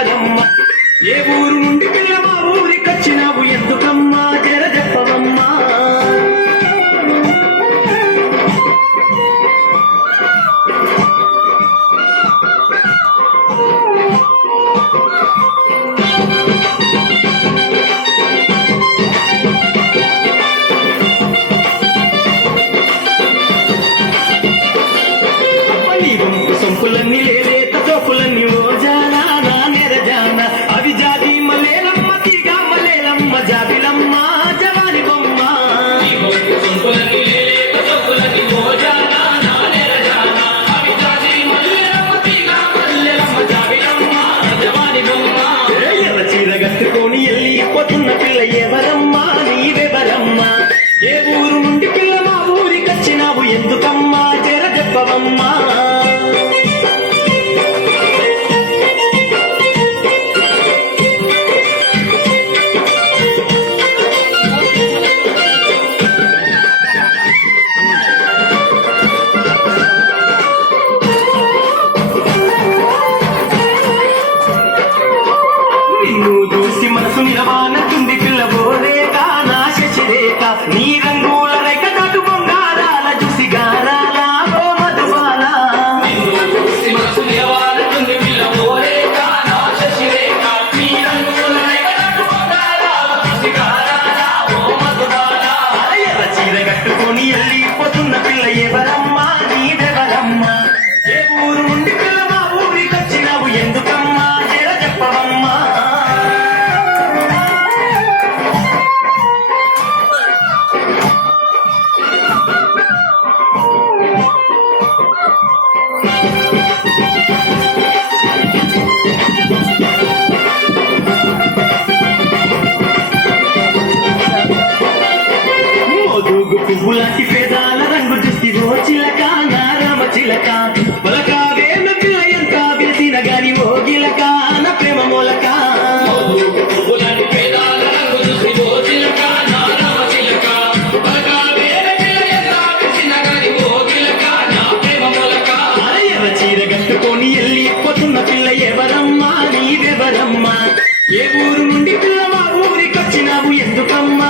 రాజమ్మ ఏ ఊరు ఎవరమ్మా నీదెవరమ్మా ఏ ఊరు నుండి పిల్లవా ఊరికొచ్చినావు? ఎందుకమ్మా?